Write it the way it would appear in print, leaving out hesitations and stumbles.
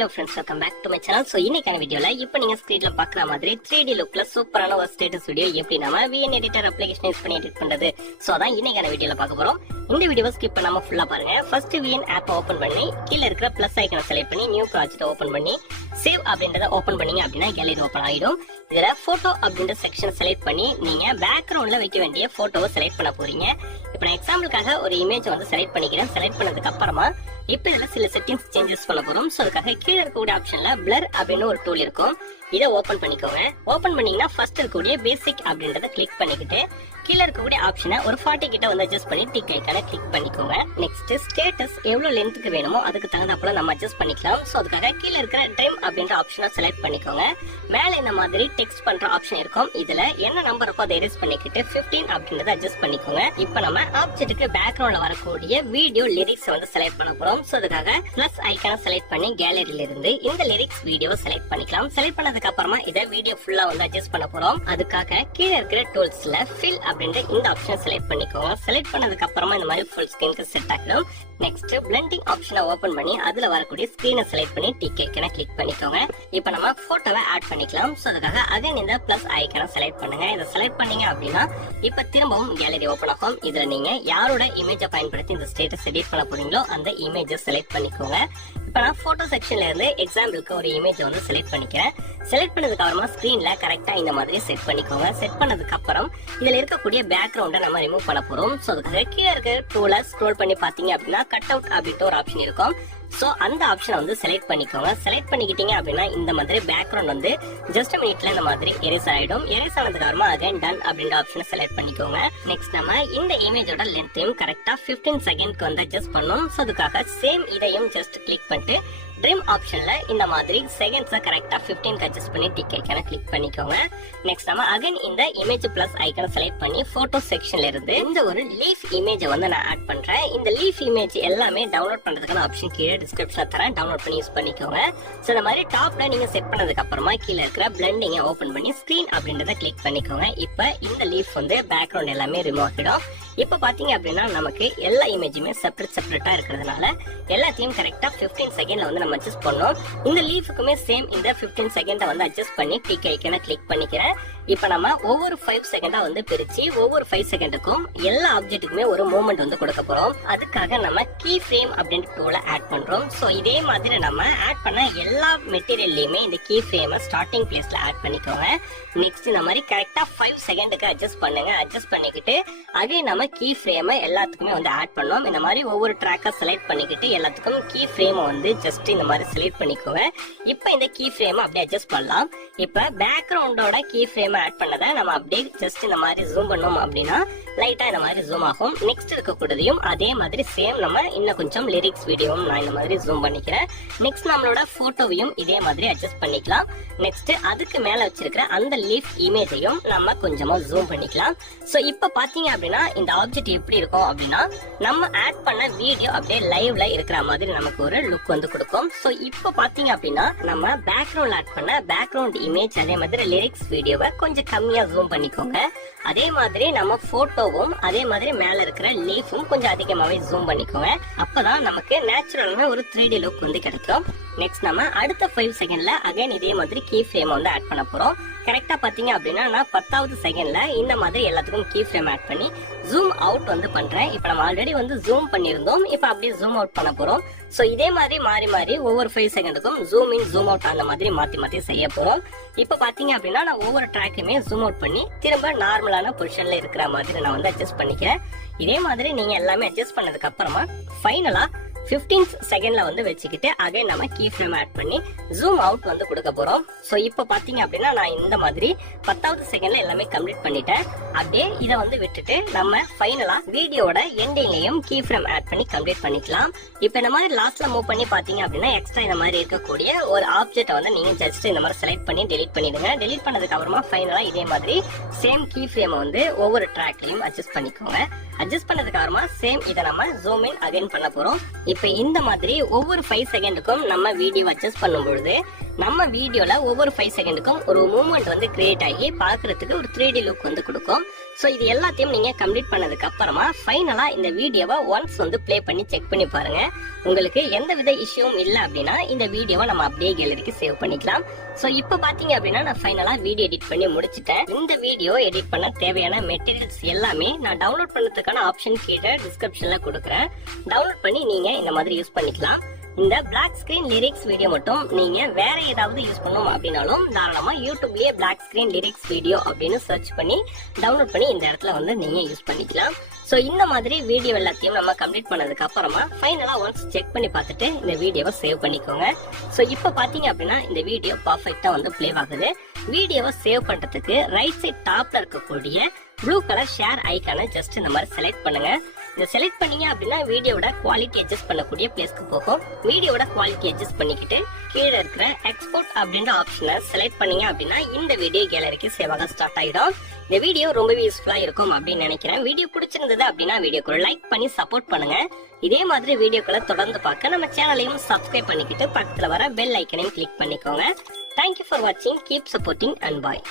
Hello friends, welcome back to my channel. So இன்னைக்கான வீடியோல இப்போ நீங்க ஸ்கிரீன்ல பார்க்குற மாதிரி 3D லுக்ல சூப்பரான ஒரு ஸ்டேட்டஸ் வீடியோ எப்படி நாம VN எடிட்டர் அப்ளிகேஷன் யூஸ் பண்ணி எடிட் பண்றது. சோ அதான் இன்னைக்கான வீடியோல பார்க்க போறோம். இந்த வீடியோவை ஸ்கிப் பண்ணாம ஃபுல்லா பாருங்க. ஃபர்ஸ்ட் VN ஆப் ஓபன் பண்ணி கீழ இருக்கிற பிளஸ் ஐகானை செலக்ட் பண்ணி நியூ ப்ராஜெக்ட் ஓபன் பண்ணி சேவ் அப்படின்றத ஓபன் பண்ணீங்க அப்படினா கேலரி ஓபன் ஆயிடும். இதுல போட்டோ அப்படின்ற செக்ஷன் செலக்ட் பண்ணி நீங்க பேக்ரவுண்ட்ல வைக்க வேண்டிய போட்டோவை செலக்ட் பண்ண போறீங்க. இப்போ நான் எக்ஸாம்பிளுக்காக ஒரு இமேஜ் வந்து செலக்ட் பண்ணிக்கிறேன். செலக்ட் பண்ணதுக்கு அப்புறமா இப்போ இதுல சில செட்டிங்ஸ் சேஞ்சஸ் பண்ண போறோம். சோ அதுக்காக கீழ இருக்கக்கூடிய ஆப்ஷன்ல blur அப்படின்னு ஒரு டூல் இருக்கும். இதை ஓபன் பண்ணிக்கோங்க. ஓபன் பண்ணீங்கன்னா ஃபர்ஸ்ட் இருக்கக்கூடிய பேசிக் அப்படின்றத கிளிக் பண்ணிக்கிட்டு கீழ இருக்கக்கூடிய ஆப்ஷனை ஒரு 40 கிட்ட வந்து அட்ஜஸ்ட் பண்ணி டிக் ஐகானை கிளிக் பண்ணிக்கோங்க. நெக்ஸ்ட் ஸ்டேட்டஸ் எவ்வளவு லென்த்துக்கு வேணுமோ அதுக்கு தகுந்தாப்புல நம்ம அட்ஜஸ்ட் பண்ணிக்கலாம். சோ அதுக்காக கீழ இருக்கிற ட்ரிம் அப்படின்ற ஆப்ஷனை செலக்ட் பண்ணிக்கோங்க. மேல இந்த மாதிரி டெக்ஸ்ட் பண்ற ஆப்ஷன் இருக்கும். இதுல என்ன நம்பர் இருக்கோ அதை எரேஸ் பண்ணிக்கிட்டு 15 அப்படின்றத அட்ஜஸ்ட் பண்ணிக்கோங்க. இப்போ நம்ம ஆப்ஜெக்ட்டுக்கு பேக்ரவுண்ட்ல வரக்கூடிய வீடியோ லிரிக்ஸ் வந்து செலக்ட் பண்ண போறோம். சோ அதுக்காக பிளஸ் ஐகானை செலக்ட் பண்ணி கேலரியில இருந்து இந்த லிரிக்ஸ் வீடியோவை செலக்ட் பண்ணிக்கலாம். செலக்ட் பண்ணதுக்கு அப்புறமா இதை வீடியோ ஃபுல்லா வந்து அட்ஜஸ்ட் பண்ண போறோம். அதுக்காக கீழ இருக்கிற டூல்ஸ்ல ஃபில் அப்படின்ற இந்த ஆப்ஷனை செலக்ட் பண்ணிக்கோங்க. செலக்ட் பண்ணதுக்கு அப்புறமா இந்த மாதிரி ஃபுல் ஸ்கிரீனுக்கு செட் ஆகிடும். நெக்ஸ்ட் பிளெண்டிங் ஆப்ஷனை ஓபன் பண்ணி அதுல வரக்கூடிய ஸ்கிரீனை செலக்ட் பண்ணி டிக் ஐகானை கிளிக் பண்ணிக்கோங்க. இப்போ நம்ம போட்டோவை ஆட் பண்ணிக்கலாம். சோ அதுக்காக அகைன் இந்த பிளஸ் ஐகானை செலக்ட் பண்ணுங்க. இதை செலக்ட் பண்ணீங்க அப்படின்னா இப்போ திரும்பவும் கேலரி ஓபன் ஆகும். இதுல நீங்க யாரோட இமேஜை பயன்படுத்தி இந்த ஸ்டேட்டஸ் எடிட் பண்ண போறீங்களோ அந்த இமேஜை செலக்ட் பண்ணிக்கோங்க. இப்போ நான் போட்டோ செக்ஷன்ல இருந்து எக்ஸாம்பிளுக்கு ஒரு இமேஜ் வந்து செலக்ட் பண்ணிக்கிறேன். செலக்ட் பண்ணதுக்கு அப்புறமா ஸ்கிரீன்ல கரெக்டா இந்த மாதிரி செட் பண்ணிக்கோங்க. செட் பண்ணதுக்கு அப்புறம் இதுல இருக்கக்கூடிய பேக்ரவுண்டை நம்ம ரிமூவ் பண்ண போறோம். சோ அதுக்கு கீழே இருக்க டூலை ஸ்க்ரோல் பண்ணி பாத்தீங்க அப்படின்னா கட் அவுட் அப்படின்ற ஒரு ஆப்ஷன் இருக்கும். சோ அந்த ஆப்ஷனை வந்து செலக்ட் பண்ணிக்கோங்க. செலக்ட் பண்ணிக்கிட்டீங்க அப்படின்னா இந்த மாதிரி பேக்ரவுண்ட் வந்து ஜஸ்ட் மினிட்ல இந்த மாதிரி எரேஸ் ஆயிடும். எரேஸ் ஆனதுக்கு அப்புறமா அகைன் டன் அப்படின்ற ஆப்ஷனை செலக்ட் பண்ணிக்கோங்க. நெக்ஸ்ட் நம்ம இந்த இமேஜோட லென்த்தையும் கரெக்டா 15 செகண்ட்க்கு வந்து அட்ஜஸ்ட் பண்ணணும். சோ அதுக்காக சேம் இதையும் ஜஸ்ட் கிளிக் பண்ணிட்டு ட்ரிம் ஆப்ஷன்ல இந்த மாதிரி செகண்ட்ஸ் கரெக்டா 15 அட்ஜஸ்ட் பண்ணி டிக் ஐகானை கிளிக் பண்ணிக்கோங்க. நெக்ஸ்ட் நம்ம அகைன் இந்த இமேஜ் பிளஸ் ஐகானை செலக்ட் பண்ணி போட்டோ செக்ஷன்ல இருந்து இந்த ஒரு லீஃப் இமேஜை வந்து நான் ஆட் பண்றேன். இந்த லீஃப் இமேஜ் எல்லாமே டவுன்லோட் பண்றதுக்கான ஆப்ஷன் கீழே டிஸ்கிரிப்ஷன்ல தரேன். டவுன்லோட் பண்ணி யூஸ் பண்ணிக்கோங்க. சோ இந்த மாதிரி டாப்ல நீங்க செட் பண்ணதுக்கு அப்புறமா கீழ இருக்கிற பிளெண்டிங்கை ஓபன் பண்ணி ஸ்கிரீன் அப்படின்றத கிளிக் பண்ணிக்கோங்க. இப்போ இந்த லீஃப் வந்து பேக்ரவுண்ட் எல்லாமே ரிமூவ் ஆகிடும். இப்போ பாத்தீங்க அப்படின்னா நமக்கு எல்லா இமேஜுமே செப்பரேட்டா இருக்கிறதுனால எல்லாத்தையும் கரெக்டா 15 செகண்ட்ல வந்து நம்ம அட்ஜஸ்ட் பண்ணோம். இந்த லீஃபுக்குமே சேம் இந்த 15 செகண்ட வந்து அட்ஜஸ்ட் பண்ணி டிக் ஐகானை கிளிக் பண்ணிக்கிறேன். இப்போ நம்ம ஒவ்வொரு 5 செகண்டா வந்து பிரிச்சு ஒவ்வொரு 5 செகண்டுக்கும் எல்லா ஆப்ஜெக்ட்டுக்குமே ஒரு மூவ்மெண்ட் வந்து கொடுக்க போறோம். அதுக்காக நம்ம கீ ஃப்ரேம் அப்படின்ற டூலை ஆட் பண்றோம். சோ இதே மாதிரி நம்ம ஆட் பண்ண எல்லா மெட்டீரியல்லையுமே இந்த கீ ஃப்ரேமை ஸ்டார்டிங் பிளேஸ்ல ஆட் பண்ணிக்கோங்க. நெக்ஸ்ட் இந்த மாதிரி கரெக்டா 5 செகண்டுக்கு அட்ஜஸ்ட் பண்ணுங்க. அட்ஜஸ்ட் பண்ணிக்கிட்டு அதே நம்ம கீ ஃப்ரேமை எல்லாத்துக்குமே வந்து ஆட் பண்ணோம். இந்த மாதிரி ஒவ்வொரு ட்ராக்கா செலக்ட் பண்ணிக்கிட்டு எல்லாத்துக்கும் கீ ஃப்ரேமை வந்து ஜஸ்ட் இந்த மாதிரி செலக்ட் பண்ணிக்கோங்க. இப்போ இந்த கீ ஃப்ரேமை அப்படியே அட்ஜஸ்ட் பண்ணலாம். இப்போ பேக்ரவுண்டோட கீ ஃப்ரேமை ஆட் பண்ணதை நம்ம அப்படியே ஜஸ்ட் இந்த மாதிரி ஜூம் பண்ணோம் அப்படின்னா லைட்டா இந்த மாதிரி ஜூம் ஆகும். நெக்ஸ்ட் இருக்கக்கூடியதையும் அதே மாதிரி சேம் நம்ம இன்னும் கொஞ்சம் லிரிக்ஸ் வீடியோவும் நான் இந்த மாதிரி ஜூம் பண்ணிக்கிறேன். நெக்ஸ்ட் நம்மளோட போட்டோவையும் இதே மாதிரி அட்ஜஸ்ட் பண்ணிக்கலாம். நெக்ஸ்ட் அதுக்கு மேல வச்சிருக்கிற அந்த லீஃப் இமேஜையும் நம்ம கொஞ்சமா ஜூம் பண்ணிக்கலாம். சோ இப்ப பாத்தீங்க அப்படின்னா இந்த ஆப்ஜெக்ட் எப்படி இருக்கும் அப்படின்னா நம்ம ஆட் பண்ண வீடியோ அப்படியே லைவ்ல இருக்கிற மாதிரி நமக்கு ஒரு லுக் வந்து கொடுக்கும். சோ இப்ப பாத்தீங்க அப்படின்னா நம்ம பேக்ரவுண்ட் ஆட் பண்ண பேக்ரவுண்ட் இமேஜ் அதே மாதிரி லிரிக்ஸ் வீடியோவை கொஞ்சம் கம்மியா ஜூம் பண்ணிக்கோங்க. அதே மாதிரி நம்ம போட்டோவும் அதே மாதிரி மேல இருக்கிற லீஃபும் கொஞ்சம் அதிகமாவே ஜூம் பண்ணிக்கோங்க. அப்பதான் நமக்கு நேச்சுரலான ஒரு 3D லுக் வந்து கிடைக்கும். நெக்ஸ்ட் நம்ம அடுத்த 5 செகண்ட்ல அகைன் இதே மாதிரி கீ ஃப்ரேம் வந்து ஆட் பண்ண போறோம். கரெக்டா பாத்தீங்க அப்படின்னா நான் 10வது செகண்ட்ல இந்த மாதிரி எல்லாத்துக்கும் கீ ஃப்ரேம் ஆட் பண்ணி ஜூம் அவுட் வந்து பண்றேன். இப்ப நம்ம ஆல்ரெடி வந்து ஜூம் பண்ணிருந்தோம். இப்ப அப்படியே ஜூம் அவுட் பண்ண போறோம். சோ இதே மாதிரி மாறி மாறி ஒவ்வொரு 5 செகண்டுக்கும் ஜூம் இன் ஜூம் அவுட் அந்த மாதிரி மாத்தி செய்ய போறோம். இப்ப பாத்தீங்க அப்படின்னா நான் ஒவ்வொரு ட்ராக்குமே ஜூம் அவுட் பண்ணி திரும்ப நார்மலான பொசிஷன்ல இருக்கிற மாதிரி நான் வந்து அட்ஜஸ்ட் பண்ணிக்கிறேன். இதே மாதிரி நீங்க எல்லாமே அட்ஜஸ்ட் பண்ணதுக்கு அப்புறமா ஃபைனலா 15 செகண்ட்ல வந்து வச்சுக்கிட்டு அகைன் நம்ம கீ ஃப்ரேம் ஆட் பண்ணி ஜூம் அவுட் வந்து கொடுக்க போறோம். சோ இப்போ பாத்தீங்க அப்படின்னா நான் இந்த மாதிரி 10வது செகண்ட்ல எல்லாமே கம்ப்ளீட் பண்ணிட்டேன். அப்படியே இதை வந்து விட்டுட்டு நம்ம ஃபைனலா வீடியோட எண்டிங்லயும் கீ ஃப்ரேம் ஆட் பண்ணி கம்ப்ளீட் பண்ணிக்கலாம். இப்போ இந்த மாதிரி லாஸ்ட்ல மூவ் பண்ணி பாத்தீங்க அப்படின்னா எக்ஸ்ட்ரா இந்த மாதிரி இருக்கக்கூடிய ஒரு ஆப்ஜெக்ட் வந்து நீங்க ஜஸ்ட் இந்த மாதிரி செலக்ட் பண்ணி டெலீட் பண்ணிடுங்க. டெலீட் பண்ணதுக்கு அப்புறமா ஃபைனலா இதே மாதிரி சேம் கீ ஃப்ரேம் வந்து ஒவ்வொரு ட்ராக்லயும் அட்ஜஸ்ட் பண்ணிக்கோங்க. அட்ஜஸ்ட் பண்ணதுக்கு அப்புறமா சேம் இதை நம்ம ஜூம் இன் அகைன் பண்ண போறோம். இப்ப இந்த மாதிரி ஒவ்வொரு 5 செகண்டுக்கும் நம்ம வீடியோ அட்ஜஸ்ட் பண்ணும் பொழுது நம்ம வீடியோல ஒவ்வொரு 5 செகண்டுக்கும் ஒரு மூவ்மெண்ட் வந்து கிரியேட் ஆகி பாக்குறதுக்கு ஒரு 3D லுக் வந்து கொடுக்கும். சோ இது எல்லாத்தையும் நீங்க கம்ப்ளீட் பண்ணதுக்கு அப்புறமா ஃபைனலா இந்த வீடியோவை ஒன்ஸ் வந்து ப்ளே பண்ணி செக் பண்ணி பாருங்க. உங்களுக்கு எந்த வித இஷ்யூவும் இல்ல அப்படின்னா இந்த வீடியோவை நம்ம அப்படியே கேலரிக்கு சேவ் பண்ணிக்கலாம். சோ இப்போ பாத்தீங்க அப்படின்னா நான் ஃபைனலா வீடியோ எடிட் பண்ணி முடிச்சிட்டேன். இந்த வீடியோ எடிட் பண்ண தேவையான மெட்டீரியல்ஸ் எல்லாமே நான் டவுன்லோட் பண்ணதுக்கான ஆப்ஷன் கீழே டிஸ்கிரிப்ஷன்ல கொடுக்குறேன். டவுன்லோட் பண்ணி நீங்க இந்த மாதிரி யூஸ் பண்ணிக்கலாம். இந்த பிளாக் ஸ்கிரீன் லிரிக்ஸ் வீடியோ மட்டும் நீங்க வேற ஏதாவது யூஸ் பண்ணணும் அப்படின்னாலும் தாராளமா யூடியூப்லயே பிளாக் ஸ்கிரீன் லிரிக்ஸ் வீடியோ அப்படின்னு சர்ச் பண்ணி டவுன்லோட் பண்ணி இந்த இடத்துல வந்து நீங்க யூஸ் பண்ணிக்கலாம். சோ இந்த மாதிரி வீடியோ எல்லாத்தையும் நம்ம கம்ப்ளீட் பண்ணதுக்கு அப்புறமா ஃபைனலா ஒன்ஸ் செக் பண்ணி பார்த்துட்டு இந்த வீடியோவை சேவ் பண்ணிக்கோங்க. சோ இப்போ பாத்தீங்க அப்படின்னா இந்த வீடியோ பர்ஃபெக்ட்டா வந்து ப்ளே ஆகுது. வீடியோவை சேவ் பண்றதுக்கு ரைட் சைட் டாப்ல இருக்கக்கூடிய ப்ளூ கலர் ஷேர் ஐக்கானை ஜஸ்ட் இந்த மாதிரி செலக்ட் பண்ணுங்க. இதை செலக்ட் பண்ணீங்க அப்படின்னா வீடியோட குவாலிட்டி அட்ஜஸ்ட் பண்ணக்கூடிய பிளேஸ்க்கு போகும். வீடியோட குவாலிட்டி அட்ஜஸ்ட் பண்ணிக்கிட்டு கீழே இருக்கிற எக்ஸ்போர்ட் அப்படின்ற ஆப்ஷனை செலக்ட் பண்ணீங்க அப்படின்னா இந்த வீடியோ கேலரிக்கு சேவ் ஆக ஸ்டார்ட் ஆயிடும். இந்த வீடியோ ரொம்பவே யூஸ்ஃபுல்லா இருக்கும் அப்படின்னு நினைக்கிறேன். வீடியோ பிடிச்சிருந்தது அப்படின்னா வீடியோக்கு லைக் பண்ணி சப்போர்ட் பண்ணுங்க. இதே மாதிரி வீடியோக்களை தொடர்ந்து பார்க்க நம்ம சேனலையும் சப்ஸ்கிரைப் பண்ணிக்கிட்டு பக்கத்துல வர பெல் ஐக்கனையும் கிளிக் பண்ணிக்கோங்க. தேங்க்யூ ஃபார் வாட்சிங். Keep supporting and bye.